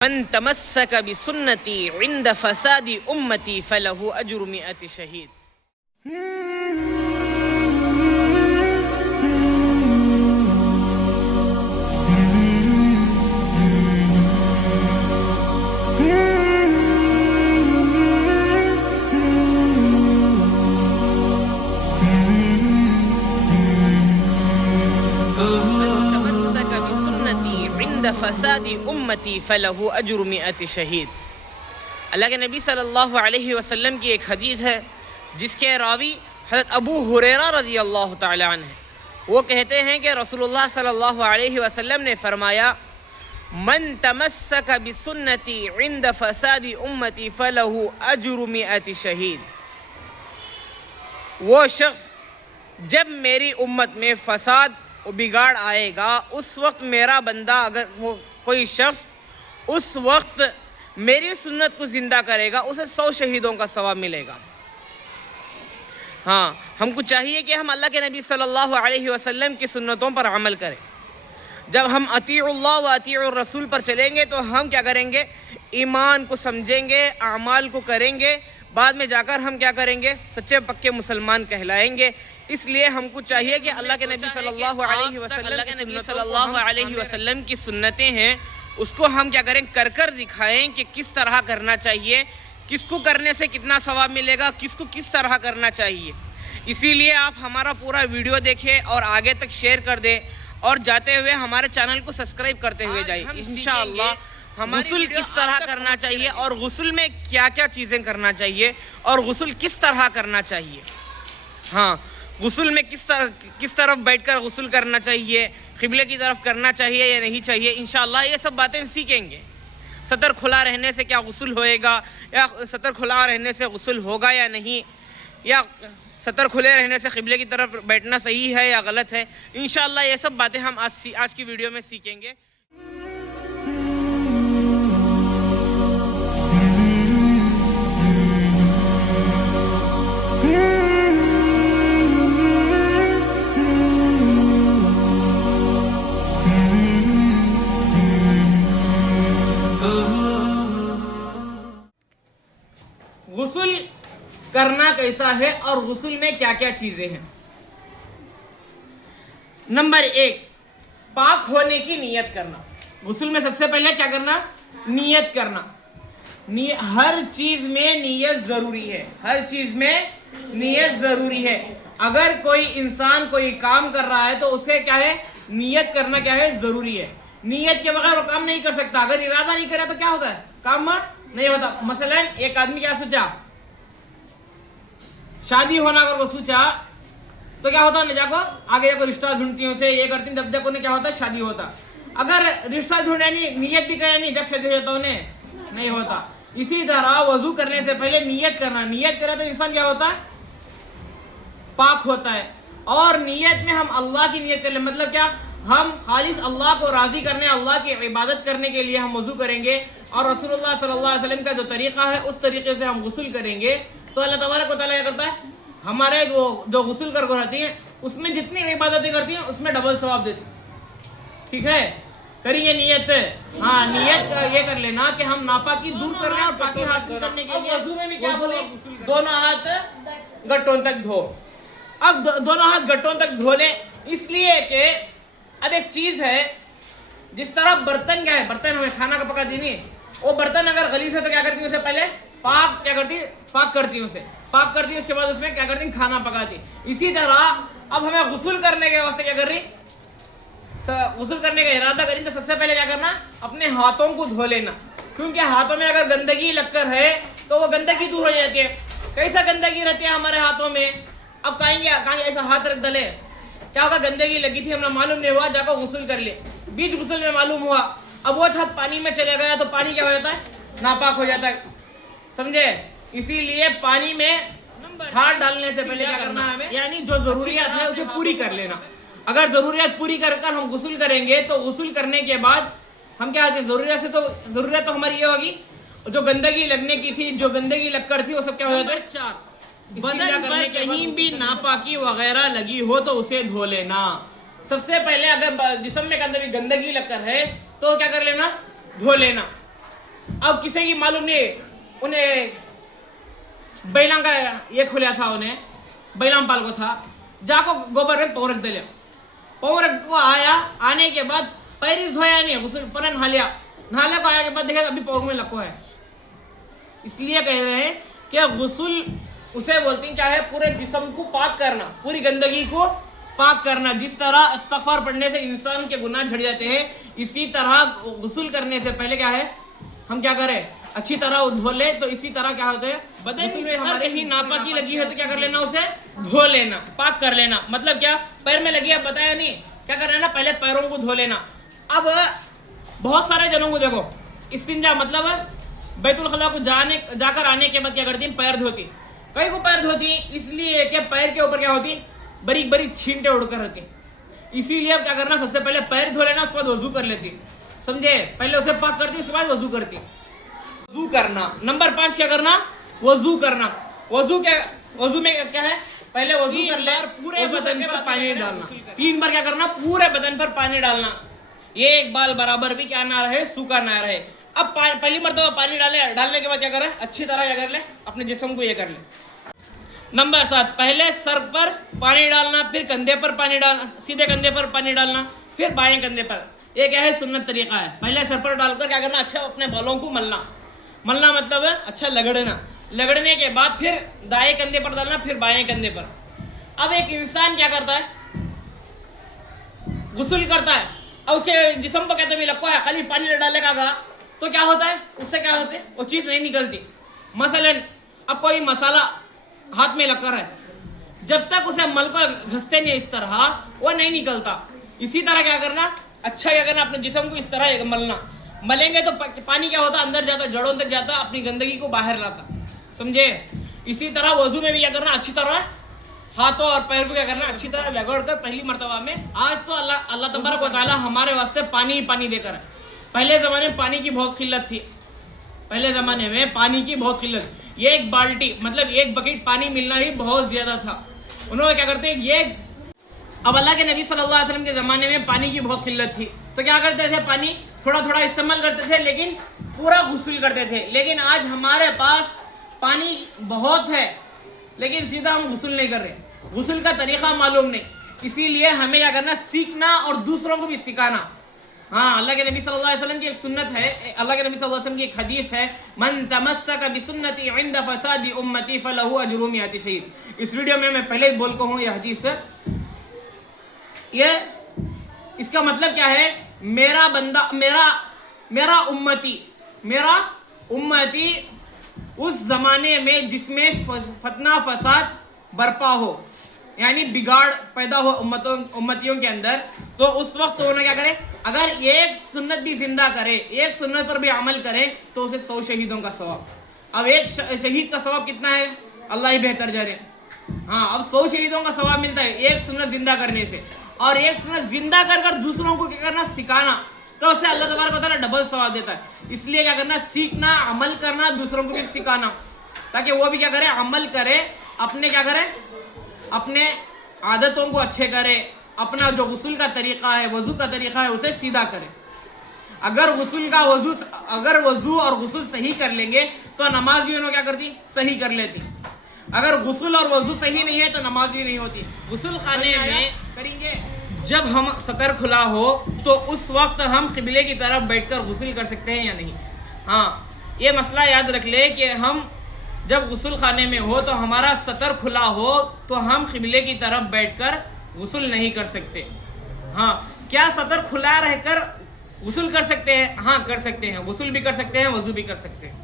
من تمسك بسنتي عند فساد امتی فله اجر 100 شہید۔ فساد امتی فلہ اجر 100 شہید۔ اللہ کے نبی صلی اللہ علیہ وسلم کی ایک حدیث ہے جس کے راوی حضرت ابو ہریرہ رضی اللہ تعالی عنہ ہیں۔ وہ کہتے ہیں کہ رسول اللہ صلی اللہ علیہ وسلم نے فرمایا من تمسک بسنتی عند فساد امتی فلہ اجر 100 شہید۔ وہ شخص جب میری امت میں فساد و بگاڑ آئے گا اس وقت میرا بندہ اگر کوئی شخص اس وقت میری سنت کو زندہ کرے گا اسے 100 شہیدوں کا ثواب ملے گا۔ ہاں، ہم کو چاہیے کہ ہم اللہ کے نبی صلی اللہ علیہ وسلم کی سنتوں پر عمل کریں۔ جب ہم اطیع اللہ و اطیع الرسول پر چلیں گے تو ہم کیا کریں گے؟ ایمان کو سمجھیں گے، اعمال کو کریں گے، بعد میں جا کر ہم کیا کریں گے؟ سچے پکے مسلمان کہلائیں گے۔ اس لیے ہم کو چاہیے کہ اللہ کے نبی صلی اللہ علیہ وسلم کی سنتیں ہیں اس کو ہم کیا کریں؟ کر دکھائیں کہ کس طرح کرنا چاہیے، کس کو کرنے سے کتنا ثواب ملے گا، کس کو کس طرح کرنا چاہیے۔ اسی لیے آپ ہمارا پورا ویڈیو دیکھیں اور آگے تک شیئر کر دیں اور جاتے ہوئے ہمارے چینل کو سبسکرائب کرتے ہوئے جائیں۔ انشاءاللہ غسل کس طرح کرنا چاہیے اور غسل میں کیا کیا چیزیں کرنا چاہیے اور غسل کس طرح کرنا چاہیے۔ ہاں، غسل میں کس طرف بیٹھ کر غسل کرنا چاہیے، قبلے کی طرف کرنا چاہیے یا نہیں چاہیے، انشاءاللہ یہ سب باتیں سیکھیں گے۔ سطر کھلا رہنے سے کیا غسل ہوئے گا، یا سطر کھلا رہنے سے غسل ہوگا یا نہیں، یا سطر کھلے رہنے سے قبلے کی طرف بیٹھنا صحیح ہے یا غلط ہے، انشاءاللہ یہ سب باتیں ہم آج کی ویڈیو میں سیکھیں گے۔ غسل کرنا کیسا ہے اور غسل میں کیا کیا چیزیں ہیں؟ نمبر 1، پاک ہونے کی نیت کرنا۔ غسل میں سب سے پہلے کیا کرنا؟ نیت کرنا۔ ہر چیز میں نیت ضروری ہے، ہر چیز میں نیت ضروری ہے۔ اگر کوئی انسان کوئی کام کر رہا ہے تو اسے کیا ہے؟ نیت کرنا کیا ہے؟ ضروری ہے۔ نیت کے بغیر وہ کام نہیں کر سکتا۔ اگر ارادہ نہیں کرے تو کیا ہوتا ہے؟ کام نہیں ہوتا۔ مثلا ایک آدمی کیا سوچا؟ شادی ہونا اگر وہ سوچا تو کیا ہوتا؟ جا کو آگے جا کو رشتہ ڈھونڈتی ہوں سے یہ کرتی ہوں، تب جا کو کیا ہوتا؟ شادی ہوتا۔ اگر رشتہ ڈھونڈا نہیں، نیت بھی کرے نہیں، جب شادی ہو جاتا انہیں نہیں ہوتا۔ اسی طرح وضو کرنے سے پہلے نیت کرنا، نیت کرے تو انسان کیا ہوتا ہے؟ پاک ہوتا ہے۔ اور نیت میں ہم اللہ کی نیت کر لیں، مطلب کیا؟ ہم خالص اللہ کو راضی کرنے، اللہ کی عبادت کرنے کے لیے ہم وضو کریں گے، اور رسول اللہ صلی اللہ علیہ وسلم کا جو طریقہ ہے اس طریقے سے ہم غسل کریں گے تو اللہ تبارک و تعالیٰ کیا کرتا ہے؟ ہمارے جو غسل کر رہتی ہیں اس میں جتنی عبادتیں کرتی ہیں اس میں ڈبل ثواب دیتی ہیں۔ ٹھیک ہے؟ کریے نیت۔ ہاں، نیت یہ کر لینا کہ ہم ناپاکی دور کرنا اور پاکی حاصل کرنے کے لیے وضو میں بھی کیا بولے؟ دونوں ہاتھ گٹوں تک دھو۔ اب دونوں ہاتھ گٹوں تک دھو لیں، اس لیے کہ اب ایک چیز ہے، جس طرح برتن کیا ہے؟ برتن ہمیں کھانا کا پکا دینی ہے، وہ برتن اگر غلیظ ہے تو کیا کرتی ہے؟ اسے پہلے پاک کیا کرتی؟ پاک کرتی ہے، اسے پاک کرتی ہے، اس کے بعد اس میں کیا کرتی ہیں؟ کھانا پکاتی۔ اسی طرح اب ہمیں غسل کرنے کے واسطے کیا کر رہی؟ غسل کرنے کا ارادہ کریں تو سب سے پہلے کیا کرنا؟ اپنے ہاتھوں کو دھو لینا، کیونکہ ہاتھوں میں اگر گندگی لگ کر ہے تو وہ گندگی دور ہو جاتی ہے۔ کیسا گندگی رہتی ہے ہمارے ہاتھوں میں؟ اب کہیں گے ایسا ہاتھ رکھ ڈلے، کیا ہوگا؟ گندگی لگی تھی، ہمیں معلوم نہیں ہوا، جا کر غسل کر لے، بیچ غسل میں معلوم ہوا، اب وہ ہاتھ پانی میں چلے گیا تو پانی کیا ہو جاتا ہے؟ ناپاک ہو جاتا ہے، سمجھے؟ اسی لیے پانی میں ہاتھ ڈالنے سے پہلے کیا کرنا ہے ہمیں؟ یعنی جو ضروریات ہے اسے پوری کر لینا۔ اگر ضروریات پوری کر کر ہم غسل کریں گے تو غسل کرنے کے بعد ہم کیا ہوتے ہیں؟ ضروریات تو ہماری یہ ہوگی، جو گندگی لگنے کی تھی، جو گندگی لگ کر تھی، وہ سب کیا ہو جاتا ہے؟ 4، بدن پر کہیں بھی ناپاکی وغیرہ لگی ہو تو اسے دھو لینا۔ سب سے پہلے اگر جسم میں گندگی لگ کر ہے تو کیا کر لینا؟ دھو لینا۔ अब किसी की मालूम नहीं, उन्हें बैलां का ये खुला था, उन्हें बैलां पाल को था, जाको गोबर में पौरक दिया, पौरक को आया, आने के बाद पैरिस होया नहीं, गुस्ल पर नहाले को आया के बाद देखा अभी पौर में लको है। इसलिए कह रहे हैं कि गुस्ल उसे बोलते हैं चाहे पूरे जिस्म को पाक करना, पूरी गंदगी को पाक करना। जिस तरह इस्तिग़फ़ार पढ़ने से इंसान के गुनाह झड़ जाते हैं, इसी तरह गुस्ल करने से पहले क्या है, हम क्या करें, अच्छी तरह धो ले। तो इसी तरह क्या होता है, बदन में हमारे ही नापाकी लगी है तो क्या कर लेना, उसे धो लेना, पाक कर लेना। मतलब क्या, पैर में लगी है, बताया नहीं, क्या कर लेना, पहले पैरों को धो लेना। अब बहुत सारे जनों को देखो, इस्तिंजा मतलब बैतुल खला को जाकर आने के बाद क्या करती है, पैर धोती। कई को पैर धोती इसलिए कि पैर के ऊपर क्या होती, बारीक बारीक छींटे उड़कर रहती। इसीलिए अब क्या करना, सबसे पहले पैर धो लेना, उसके बाद वजू कर लेती, समझे। पहले उसे पाक करती, उसके बाद वजू करती। वजू करना, नंबर 5 क्या करना, वजू करना। वजू में क्या है, पहले वजू कर ले, पूरे बदन पर पानी डालना। 3 बार क्या करना, पूरे बदन पर पानी डालना, एक बाल बराबर भी क्या ना रहे, सूखा ना रहे। अब पहली मर्तबा पानी डालने के बाद क्या करे, अच्छी तरह क्या कर ले, अपने जिस्म को ये कर ले। नंबर 7, पहले सर पर पानी डालना, फिर कंधे पर पानी डालना, सीधे कंधे पर पानी डालना, फिर बाएं कंधे पर। ये क्या है, सुन्नत तरीका है। पहले सर पर डालकर क्या करना, अच्छा अपने बालों को मलना मतलब है अच्छा लगड़ने के बाद फिर दाएं कंधे पर डालना, फिर बाएं कंधे पर। अब एक इंसान क्या करता है, गुस्ल करता है, और उसके जिस्म पर कहते भी लगता है, खाली पानी डालेगा तो क्या होता है, उससे क्या होता है, वो चीज़ नहीं निकलती। मसलन अब कोई मसाला हाथ में लगकर है, जब तक उसे मल कर घसते नहीं इस तरह, वो नहीं निकलता। इसी तरह क्या करना, अच्छा क्या करना, अपने जिस्म को इस तरह मलना। मलेंगे तो पानी क्या होता, अंदर जाता, जड़ों तक जाता, अपनी गंदगी को बाहर लाता, समझे। इसी तरह वजू में भी क्या करना, अच्छी तरह हाथों और पैर को क्या करना, अच्छी तरह रगड़ कर पहली मर्तबा में। आज तो अल्लाह तबारक व तआला हमारे वास्ते पानी ही पानी देकर है। पहले ज़माने में पानी की बहुत किल्लत थी, पहले ज़माने में पानी की बहुत किल्लत, एक बाल्टी मतलब एक बकेट पानी मिलना ही बहुत ज़्यादा था। उन्होंने क्या करते ये, अब अल्लाह के नबी सल्लल्लाहु अलैहि वसल्लम के ज़माने में पानी की बहुत किल्लत थी, तो क्या करते थे, पानी थोड़ा थोड़ा इस्तेमाल करते थे, लेकिन पूरा गुस्ल करते थे। लेकिन आज हमारे पास पानी बहुत है, लेकिन सीधा हम गुस्ल नहीं कर रहे, गुस्ल का तरीक़ा मालूम नहीं। इसीलिए हमें क्या करना, सीखना और दूसरों को भी सिखाना। हाँ, अल्लाह के नबी सल्लल्लाहु अलैहि वसल्लम की एक सुन्नत है, अल्लाह के नबी सल्लल्लाहु अलैहि वसल्लम की एक हदीस है, मन तमस्सक बिसुन्नती इंद फसादी उम्मती फलहु अजरु मिअती शहीद। इस वीडियो में मैं पहले ही बोल को हूँ, यह हदीस है, ये इसका मतलब क्या है, मेरा बंदा, मेरा उम्मती उस जमाने में जिसमें फतना फसाद बरपा हो, यानी बिगाड़ पैदा हो उम्मतियों के अंदर, तो उस वक्त तो उन्हें क्या करे, अगर एक सुन्नत भी जिंदा करे, एक सुन्नत पर भी अमल करे, तो उसे 100 शहीदों का सवाब। अब एक शहीद का सवाब कितना है, अल्लाह ही बेहतर जाने। हाँ, अब 100 शहीदों का सवाब मिलता है एक सुन्नत जिंदा करने से, और एक सुन्नत जिंदा कर दूसरों को क्या करना, सिखाना, तो उसे अल्लाह तबारक व तआला डबल सवाब देता है। इसलिए क्या करना, सीखना, अमल करना, दूसरों को भी सिखाना, ताकि वो भी क्या करे, अमल करे, अपने क्या करे, अपने आदतों को अच्छे करे, अपना जो गुस्ल का तरीक़ा है, वज़ू का तरीक़ा है, उसे सीधा करे। अगर वज़ू और गुस्ल सही कर लेंगे तो नमाज भी उन्होंने क्या करती, सही कर लेती। अगर गुस्ल और वज़ू सही नहीं है तो नमाज भी नहीं होती। गुस्ल खाने में करेंगे जब हम सतर खुला हो, तो उस वक्त हम क़िबले की तरफ बैठकर गुस्ल कर सकते हैं या नहीं। हाँ, ये मसला याद रख ले कि हम जब गुस्ल खाने में हो तो हमारा सतर खुला हो तो हम क़िबले की तरफ बैठकर गुस्ल नहीं कर सकते। हाँ, क्या सतर खुला रहकर गुस्ल कर सकते हैं? हाँ, कर सकते हैं, गुस्ल भी कर सकते हैं, वज़ू भी कर सकते हैं।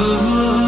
oh,